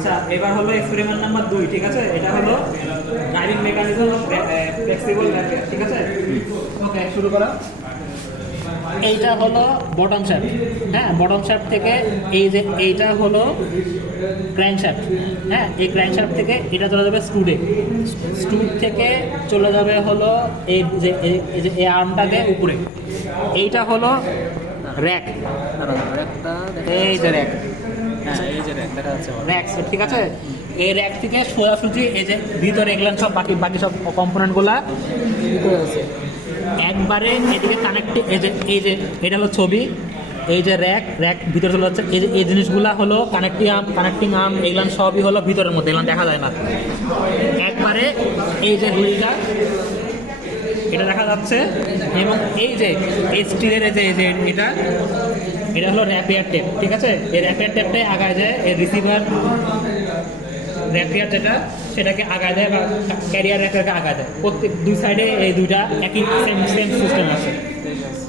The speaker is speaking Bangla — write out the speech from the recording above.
আচ্ছা, এবার হলো এক্সপেরিমেন্ট নাম্বার 2, ঠিক আছে? এটা হলো driving mechanism of flexible rapid, ঠিক আছে? ওকে, শুরু করা। এইটা হলো বটম শ্যাফট, হ্যাঁ, বটম শ্যাফট থেকে এই যে এইটা হলো ক্র্যাঙ্কশ্যাফট, হ্যাঁ, এই ক্র্যাঙ্কশ্যাফট থেকে এটা চলে যাবে স্টুডে, স্টুড থেকে চলে যাবে হলো এই আর্মটাকে উপরে। এইটা হলো র্যাক, এই যে র্যাক, আচ্ছা, এই যে র্যাক দেখা যাচ্ছে আমার। র্যাক, ঠিক আছে? এই র্যাক থেকে সোজাসুজি এই যে ভিতরে এগুলো সব বাকি বাকি সব কম্পোনেন্টগুলা ভিতরে আছে। একবারে এদিকে কানেক্ট, এই যে এটা হলো ছবি, এই যে র্যাক ভিতরে চলে যাচ্ছে, এই যে এই জিনিসগুলা হলো কানেক্টিং আর্ম, এগুলো সবই হলো ভিতরের মধ্যে, এগুলো দেখা যায় না। একবারে এই যে হুইলটা এটা দেখা যাচ্ছে, এবং এই যে এই স্টিলের এই যে এটা হলো র্যাপিয়ার টেপ, ঠিক আছে? এই র্যাপিয়ার টেপটাই আগায় যায়, এই রিসিভার র্যাপিয়ার যেটা সেটাকে আগায় দেয় বা ক্যারিয়ার র্যাপিয়ারকে আগায় দেয়। প্রত্যেক দুই সাইডে এই দুইটা একই সেম সিস্টেম আছে। ঠিক আছে।